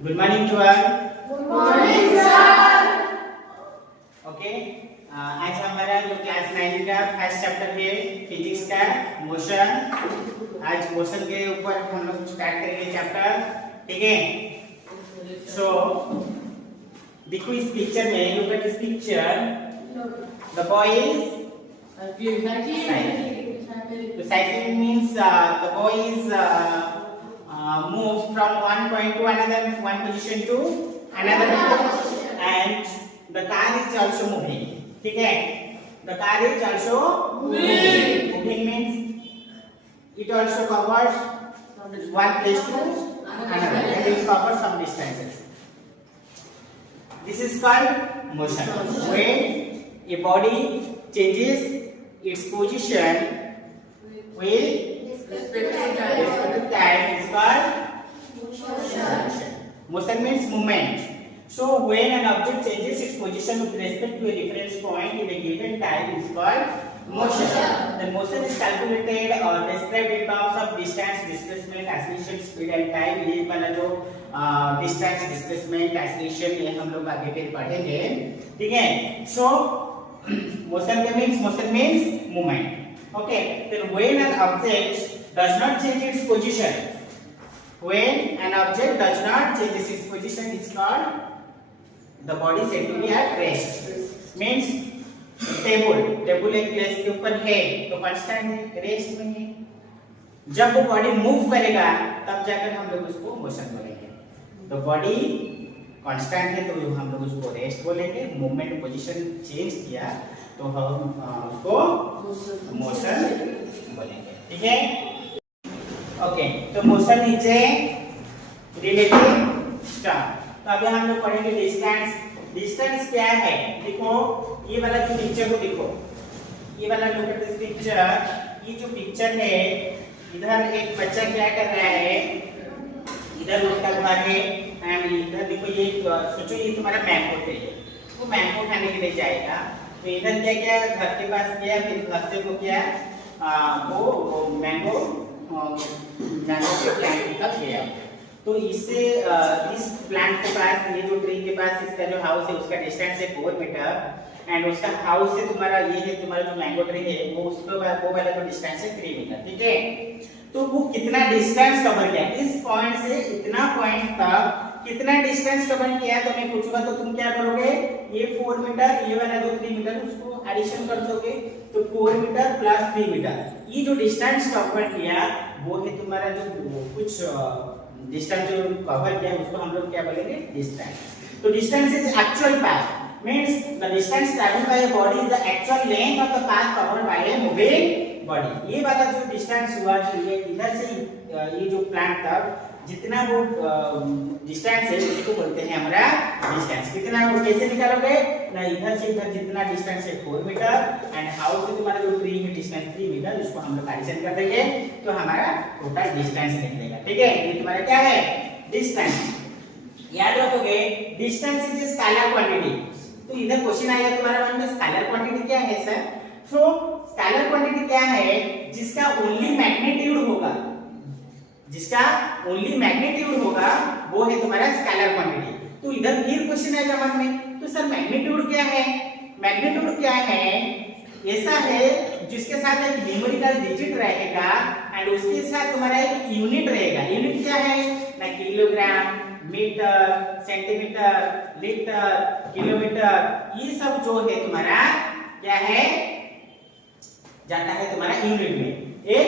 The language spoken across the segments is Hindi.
Good morning to all. Good morning, sir. Okay आज हमारा जो क्लास 9 का फर्स्ट चैप्टर है फिजिक्स का मोशन। आज मोशन के ऊपर हम लोग स्टार्ट करेंगे चैप्टर, ठीक है। सो देखो इस पिक्चर में, look at this picture, the boy is cycling means the boy is moves from one point to another, one position to another, and the car is also moving, ठीक है। the car is also moving means it also covers one place to another, and it covers some distances. This is called motion. When a body changes its position with respect to time is called motion. Motion means movement. So when an object changes its position with respect to a reference point in a given time is called motion. The motion is calculated or described in terms of distance, displacement, acceleration, speed and time. ये वाला जो distance, displacement, acceleration ये हम लोग आगे फिर पढ़ेंगे, ठीक है। So motion means movement. Okay, then when an object does not change its position, when an object does not change its position, it's called the body said to be at rest. Means table एक प्लेस के ऊपर है तो कांस्टेंट है, रेस्ट में है। जब वो बॉडी मूव करेगा तब जाकर हम लोग उसको मोशन बोलेंगे। तो बॉडी कांस्टेंट है तो हम लोग उसको रेस्ट बोलेंगे। मूवमेंट पोजीशन चेंज किया तो हम उसको मोशन बोलेंगे, ठीक है। ओके, तो मोशन नीचे रिलेटिव स्टार। तो अभी हम लोग पढ़ेंगे डिस्टेंस। डिस्टेंस क्या है? देखो ये वाला जो पिक्चर को देखो, ये वाला लुक एट दिस पिक्चर। ये जो पिक्चर है, इधर एक बच्चा क्या कर रहा है, इधर उसका घर है एंड इधर देखो ये सोचो ये तुम्हारा मैंगो ट्री है, वो मैंगो खाने के लिए जाएगा। तो इधर क्या किया, घर के पास गया, फिर घर से वो क्या वो मैंगो के प्लांट तक गया। तो इससे इस प्लांट के पास, ये जो ट्री के पास इसका जो हाउस है उसका डिस्टेंस है 4 मीटर एंड उसका हाउस से तुम्हारा ये है, तुम्हारा जो मैंगो ट्री है वो उसको वो वाला जो डिस्टेंस है 3 मीटर, ठीक है। तो वो कितना डिस्टेंस कवर किया, इस पॉइंट से इतना पॉइंट तक कितना डिस्टेंस कवर किया, तो मैं पूछूंगा तो तुम क्या करोगे, ये 4 मीटर, ये वाला जो 3 मीटर उसको एडिशन कर दोगे तो 4 मीटर प्लस 3 मीटर। ये जो डिस्टेंस कवर किया वो है तुम्हारा जो कुछ डिस्टेंस जो कवर किया उसको हम लोग क्या बोलेंगे, डिस्टेंस। तो distance is actual path, means the distance traveled by a body is the actual length of the path covered by a moving body। ये वाला जो डिस्टेंस हुआ, ये इधर से ये जो प्लांट तक जितना वो डिस्टेंस है उसको बोलते हैं हमारा डिस्टेंस। कितना वो कैसे निकालोगे ना, इधर से इधर जितना डिस्टेंस है 4 मीटर एंड हाउस से तुम्हारा जो ट्री है डिस्टेंस 3 मीटर, उसको हम लोग एडिशन कर देंगे तो हमारा टोटल डिस्टेंस निकलेगा, ठीक है। ये तुम्हारा क्या है, डिस्टेंस। याद रखोगे डिस्टेंस इज स्केलर क्वांटिटी। तो इधर क्वेश्चन आएगा तुम्हारे मन में, स्केलर क्वांटिटी क्या है सर? सो स्केलर क्वांटिटी क्या है, जिसका ओनली मैग्नीट्यूड होगा, जिसका ओनली मैग्नीट्यूड होगा वो है तुम्हारा स्केलर क्वांटिटी। तो इधर फिर क्वेश्चन आएगा मन में, तो सर मैग्नीट्यूड क्या है? मैग्नीट्यूड क्या है, ऐसा है जिसके साथ एक न्यूमेरिकल डिजिट रहेगा एंड उसके साथ तुम्हारा एक यूनिट रहेगा। यूनिट क्या है ना, kilogram, metre, centimetre, litre, kilometre, ये सब जो है तुम्हारा क्या है, जाता है तुम्हारा यूनिट में। एक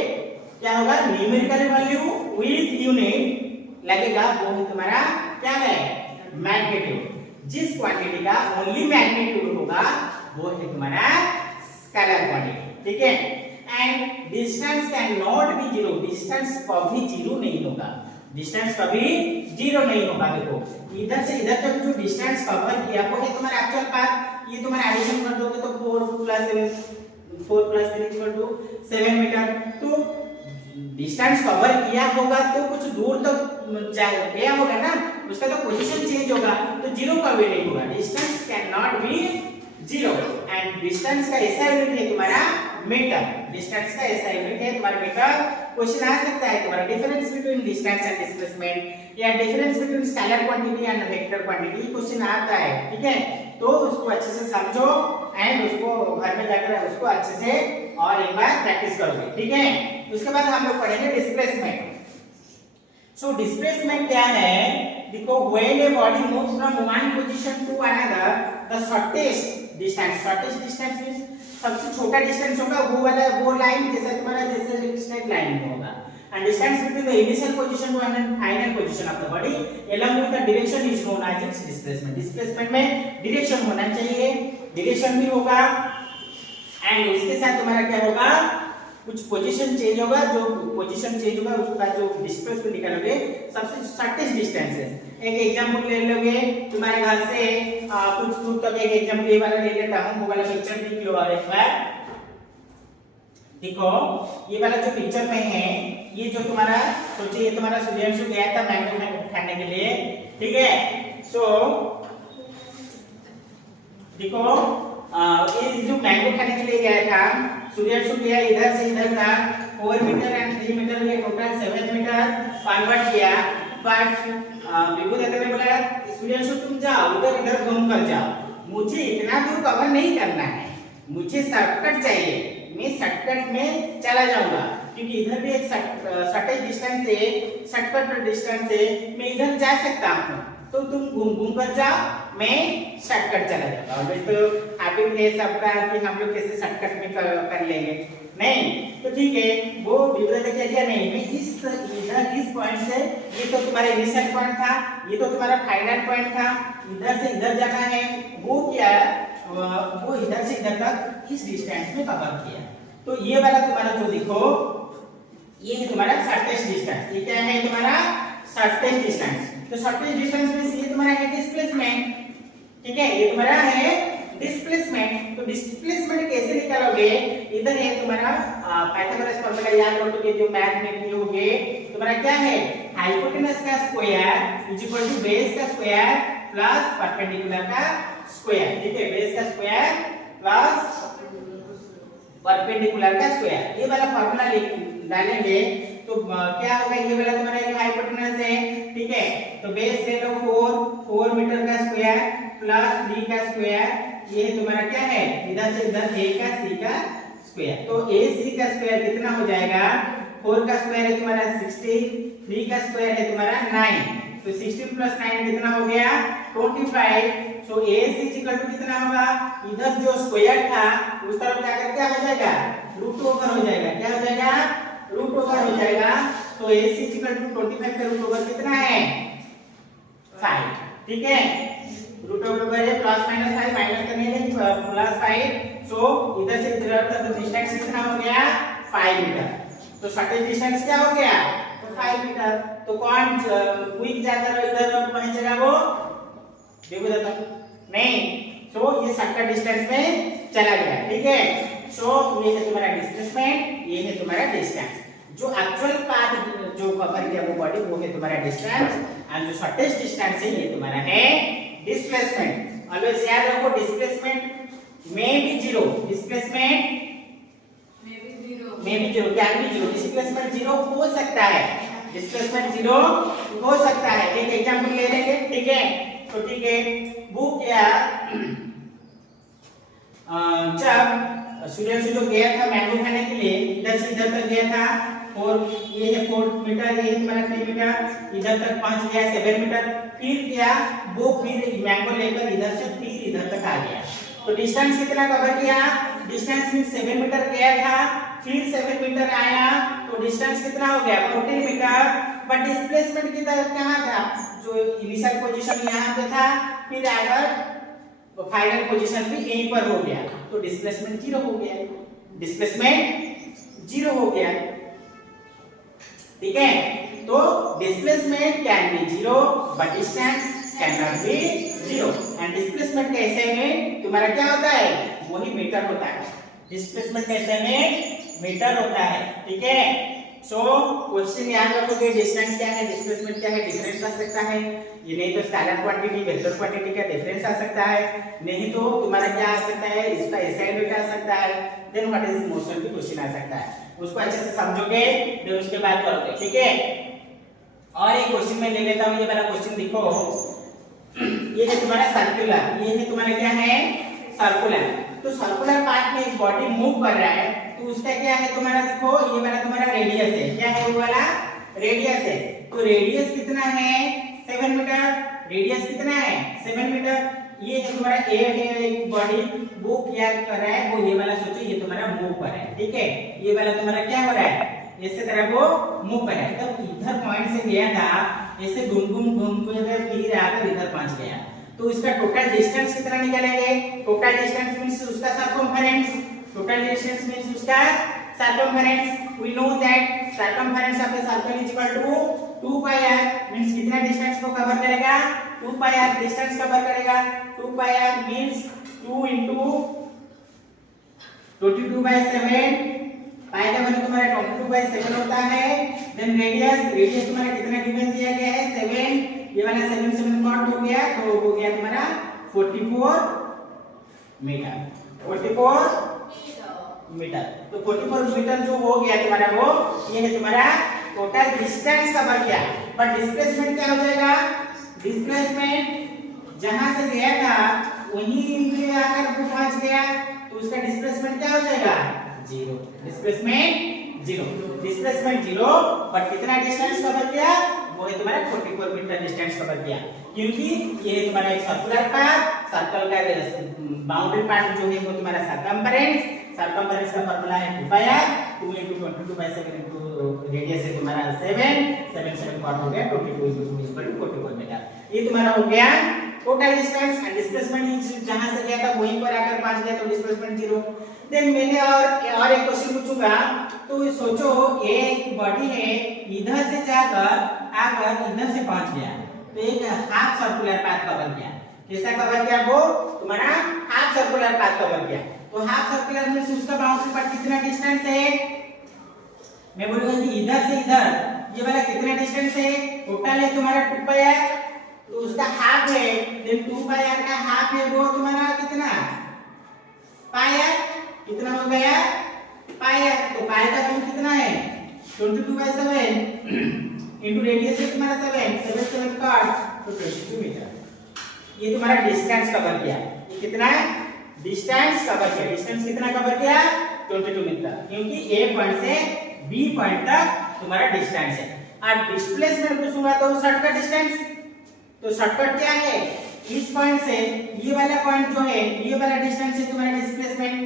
क्या होगा, न्यूमेरिकल वैल्यू विद यूनिट लगेगा, वो है तुम्हारा क्या है, मैग्नीट्यूड। जिस क्वांटिटी का ओनली मैग्नीट्यूड होगा वो है तुम्हारा स्केलर क्वांटिटी, ठीक है। And distance can not be zero, distance कभी जीरो नहीं होगा, डिस्टेंस कभी जीरो नहीं होगा। देखो इधर से इधर तक जो डिस्टेंस कवर किया वो है तुम्हारा एक्चुअल पाथ। ये तुम्हारा एडिशन कर दोगे तो 4 + 3 = 7 मीटर। तो डिस्टेंस कवर किया होगा तो कुछ दूर तक गया होगा ना, उसका तो पोजीशन चेंज होगा, तो जीरो कभी नहीं होगा। Distance can not be zero and distance का ऐसा यूनिट है तुम्हारा मीटर। डिस्टेंस का ऐसा यूनिट है तुम्हारा मीटर क्वेश्चन आ सकता है तुम्हारा difference between distance and displacement या difference between scalar quantity and vector quantity, question आता है, ठीक है। तो उसको अच्छे से समझो एंड उसको घर में जाकर उसको अच्छे से और एक बार प्रैक्टिस करोगे, ठीक है। उसके बाद हम लोग पढ़ेंगे डिस्प्लेसमेंट। सो डिस्प्लेसमेंट क्या है, देखो when a body moves from one position to another the shortest distance means सबसे छोटा डिस्टेंस होगा वो वाला, वो लाइन जैसे तुम्हारा जैसे स्ट्रेट लाइन में होगा, and distance between the initial position to and final position of the body along with the direction is known as its displacement। Displacement में डायरेक्शन होना चाहिए, डायरेक्शन भी होगा एंड उसके साथ तुम्हारा क्या होगा, कुछ पोजीशन चेंज होगा, जो पोजीशन चेंज होगा उसका जो डिस्प्लेसमेंट निकालोगे सबसे शॉर्टेस्ट डिस्टेंस है। एक एग्जांपल ले लोगे, तुम्हारे घर से कुछ दूर तक, एक एग्जांपल ये वाला ले लेता हूं, वो वाला पिक्चर देख लो और एक बार देखो, ये वाला जो पिक्चर में है, ये जो तुम्हारा सोचिए ये तुम्हारा सूर्यांशु गया था मैंगो में खाने के लिए, ठीक है। सो देखो ये जो मैंगो खाने के लिए गया था, सूर्यांशु गया इधर से इधर था, 4 मीटर एंड 3 मीटर ये टोटल 7 मीटर कन्वर्ट किया, बट विभू दादा ने बोला सूर्यांशु तुम जाओ उधर इधर घूम कर जाओ, मुझे इतना दूर कवर नहीं करना है, मुझे शॉर्टकट चाहिए, मैं शॉर्टकट में चला जाऊंगा क्योंकि इधर भी एक शॉर्टेज डिस्टेंस है, शॉर्टकट डिस्टेंस है, मैं इधर जा सकता हूं, तो तुम घूम घूम कर जाओ, मैं शॉर्टकट चला जाऊंगा। और तो हैबिट है सबका कि हम लोग कैसे शॉर्टकट में कर लेंगे, नहीं तो ठीक है। वो विभू क्या किया, नहीं मैं इस पॉइंट से, ये तो तुम्हारा इनिशियल पॉइंट था, ये तो तुम्हारा फाइनल पॉइंट था, इधर से इधर जाना है, वो क्या वो इधर से इधर तक इस डिस्टेंस में कवर किया। तो ये वाला तुम्हारा जो देखो, ये है तुम्हारा शॉर्टेस्ट डिस्टेंस, ये क्या है तुम्हारा शॉर्टेस्ट डिस्टेंस। तो शॉर्टेस्ट डिस्टेंस में ये तुम्हारा है डिस्प्लेसमेंट, ठीक है, ये तुम्हारा है डिस्प्लेसमेंट। तो डिस्प्लेसमेंट कैसे निकालोगे, इधर है तुम्हारा पाइथागोरस फार्मूला याद रखो कि जो मैथ में किए होंगे, तुम्हारा क्या है हाइपोटेनस का square is equal to base का स्क्वायर प्लस परपेंडिकुलर का स्क्वायर, ठीक है, बेस का स्क्वायर प्लस परपेंडिकुलर का स्क्वायर, ये वाला फार्मूला डालेंगे तो क्या होगा, ये वाला तुम्हारा एक हाइपोटेनस है, ठीक है, तो बेस ले लो 4 मीटर का स्क्वायर प्लस 3 का स्क्वायर, ये तुम्हारा क्या है इधर से इधर a का c का स्क्वायर, तो ac का स्क्वायर कितना हो जाएगा, 4 का स्क्वायर है तुम्हारा 16, 3 का स्क्वायर है तुम्हारा 9, तो 16 प्लस 9 कितना हो गया 25। तो ac इक्वल टू कितना होगा, इधर जो स्क्वायर था उस तरफ जाकर क्या हो जाएगा रूट ओवर हो जाएगा, क्या हो जाएगा रूट ओवर हो जाएगा। तो ac इक्वल टू 25 का रूट ओवर कितना है 5, ठीक है, रूट ओवर है प्लस माइनस 5, माइनस करने के प्लस 5, सो इधर से इधर तक डिस्टेंस कितना हो गया 5 मीटर। तो शॉर्टेज डिस्टेंस क्या हो गया तो 5 मीटर। तो कौन क्विक जाकर इधर पहुंचेगा, वो देखो दादा नहीं, सो ये शॉर्टकट डिस्टेंस में चला गया, ठीक है। सो ये है तुम्हारा डिस्प्लेसमेंट, ये है तुम्हारा डिस्टेंस, जो एक्चुअल पाथ जो कवर किया वो बॉडी वो है तुम्हारा डिस्टेंस, एंड जो शॉर्टेस्ट डिस्टेंस है ये तुम्हारा है डिस्प्लेसमेंट। ऑलवेज याद रखो डिस्प्लेसमेंट में भी जीरो, डिस्प्लेसमेंट में भी zero, can be zero, displacement zero हो सकता है, डिस्प्लेसमेंट जीरो हो सकता है। एक एग्जांपल ले लेंगे, ठीक है, तो ठीक है, वो क्या जब सूर्यांशु जो गया था मैंगो खाने के लिए, इधर से इधर तक गया था, और ये है 4 मीटर, ये तुम्हारा 3 मीटर, इधर तक पहुंच गया 7 मीटर, फिर क्या वो फिर मैंगो लेकर इधर से फिर इधर तक आ गया। तो डिस्टेंस कितना कवर किया, डिस्टेंस मींस 7 मीटर गया था, फिर 7 मीटर आया, तो डिस्टेंस कितना हो गया 14 मीटर, बट डिस्प्लेसमेंट कितना कहां था, जो इनिशियल पोजीशन यहां पे था, फिर आकर फाइनल पोजीशन भी यहीं पर हो गया, तो डिस्प्लेसमेंट जीरो हो गया, डिस्प्लेसमेंट जीरो हो गया, ठीक है। तो displacement can be zero but distance can not be zero, and displacement के ऐसे में तुम्हारा क्या होता है वही मीटर होता है, डिस्प्लेसमेंट के ऐसे में मीटर होता है, ठीक है। सो क्वेश्चन याद रखोगे, डिस्टेंस क्या है, डिस्प्लेसमेंट क्या है, डिफरेंस आ सकता है, ये नहीं तो स्केलर क्वांटिटी वेक्टर क्वांटिटी का डिफरेंस आ सकता है, नहीं तो तुम्हारा क्या आ सकता है, इसका एसआई रेट आ सकता है, देन व्हाट इज मोशन की क्वेश्चन आ सकता है। उसको अच्छे से समझोगे फिर उसके बाद करोगे, ठीक है। और एक क्वेश्चन मैं ले लेता हूं, ये वाला क्वेश्चन देखो, ये है तुम्हारा सर्कुलर, ये है तुम्हारा क्या है, सर्कुलर। तो सर्कुलर पार्ट में एक बॉडी मूव कर रहा है, तो उसका क्या है तुम्हारा, देखो ये वाला तुम्हारा रेडियस है, क्या है वो वाला रेडियस है। तो रेडियस कितना है, 7 मीटर, रेडियस कितना है 7 मीटर। ये है तुम्हारा ए है, एक बॉडी वो क्या कर रहा है, वो ये वाला सोचो, ये तुम्हारा मूव कर रहा है, ठीक है। ये वाला तुम्हारा क्या हो रहा है, इस तरह वो मूव कर रहा है। तब इधर पॉइंट से गया था, ऐसे घूम के फिर आकर इधर पहुंच गया, तो इसका टोटल डिस्टेंस कितना निकालेंगे, टोटल डिस्टेंस मींस उसका सर्कमफेरेंस, टोटल डिस्टेंस मींस उसका circumference. We know that circumference of the circle is equal to 2 pi r, means कितना डिस्टेंस को कवर करेगा, 2 पाई r डिस्टेंस कवर करेगा। 2 pi r means 2 into 22/7, pi का वैल्यू तुम्हारा 22/7 होता है। देन रेडियस तुम्हारा कितना गिवन दिया गया है 7, ये वाला 7 कट हो गया, तो हो गया तुम्हारा 44 मीटर, 44 मीटर। तो 44 मीटर जो हो गया तुम्हारा, वो ये है तुम्हारा टोटल डिस्टेंस कवर किया। पर डिस्प्लेसमेंट क्या हो जाएगा, डिस्प्लेसमेंट जहां से गया था वहीं पे आकर वो पहुंच गया, तो उसका डिस्प्लेसमेंट क्या हो जाएगा, 0। डिस्प्लेसमेंट 0, डिस्प्लेसमेंट 0, पर कितना डिस्टेंस कवर किया, वो है तुम्हारा 44 मीटर डिस्टेंस कवर किया। क्योंकि ये है तुम्हारा एक सर्कुलर पाथ, सर्कल का बाउंड्री पार्ट जो है वो तुम्हारा सर्कमफेरेंस, सर्कमफेरेंस का फार्मूला है 2 pi r, 2 into 22/7 into radius है तुम्हारा 7 कट हो गया, 22 = 44 मीटर। ये तुम्हारा हो गया टोटल डिस्टेंस। एंड डिस्प्लेसमेंट जहां से गया था वहीं पर आकर पहुंच गया, तो डिस्प्लेसमेंट 0। देन मैंने और एक क्वेश्चन पूछूंगा, तो सोचो एक बॉडी है, इधर से जाकर आकर इधर से पहुंच गया, तो एक हाफ सर्कुलर पाथ कवर किया। कैसा कवर किया, वो तुम्हारा हाफ सर्कुलर पाथ कवर किया। तो हाफ सर्कुलर में से उसका बाउंड्री पार्ट कितना डिस्टेंस है, मैं बोलूंगा कि इधर से इधर ये वाला कितना डिस्टेंस है, टोटल है तुम्हारा 2 पाई r, तो उसका हाफ है, देन 2 पाई r का हाफ है वो तुम्हारा कितना पाई r, कितना हो गया पाई r। तो पाई का वैल्यू कितना है 22/7 इनटू रेडियस है तुम्हारा 7 कट, तो 22 मीटर। ये तुम्हारा डिस्टेंस कवर किया। ये कितना है, डिस्टेंस कवर किया। डिस्टेंस कितना कवर किया, 22 मीटर, क्योंकि ए पॉइंट से बी पॉइंट तक तुम्हारा डिस्टेंस है। और डिस्प्लेसमेंट पूछूंगा तो शॉर्टकट डिस्टेंस, तो शॉर्टकट क्या है, इस पॉइंट से ये वाला पॉइंट जो है, ये वाला डिस्टेंस है तुम्हारा डिस्प्लेसमेंट,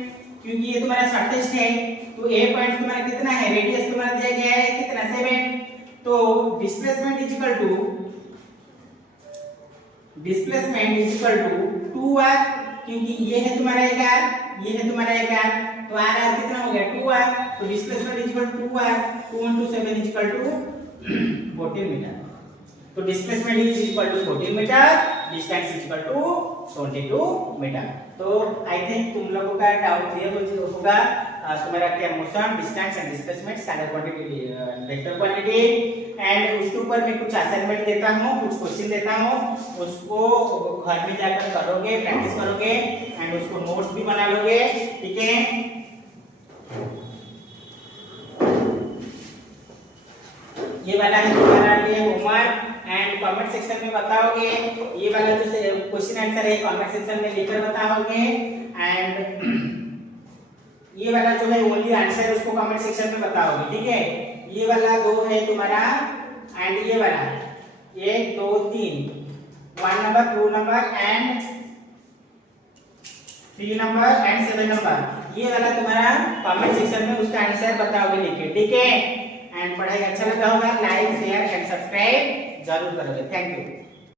क्योंकि ये तुम्हारा शॉर्टेस्ट है। तो ए पॉइंट तुम्हारा कितना है, रेडियस तुम्हारा दिया गया है कितना 7, तो displacement is equal to 2r, क्योंकि ये है तुम्हारा एक r, ये है तुम्हारा एक r, तो r कितना हो गया 2r, तो displacement is equal to 2r, 2 into 7 is equal to 14 metre. तो displacement is equal to 14 metre, distance is equal to 22 metre. तो आई थिंक तुम लोगों का डाउट क्लियर होगा। तुम्हारा क्या motion, distance and displacement, scalar quantity, vector quantity. And उसके ऊपर मैं कुछ असाइनमेंट देता हूँ, कुछ क्वेश्चन देता हूँ, उसको घर में जाकर करोगे, प्रैक्टिस करोगे एंड उसको नोट्स भी बना लोगे, ठीक है। ये वाला है तुम्हारा ये होमवर्क, एंड कमेंट सेक्शन में बताओगे। ये वाला जो क्वेश्चन आंसर है कमेंट सेक्शन में लिखकर बताओगे। एंड ये वाला जो है ओनली आंसर उसको कमेंट सेक्शन में बताओगे, ठीक है। ये वाला 2 है तुम्हारा, एंड ये वाला 1 2 3 1 number 2 number and 3 number and 7 number, ये वाला तुम्हारा कमेंट सेक्शन में उसका आंसर बताओगे लिख के, ठीक है। एंड पढ़ाई अच्छा लगा होगा, लाइक शेयर एंड सब्सक्राइब जरूर करोगे। Thank you.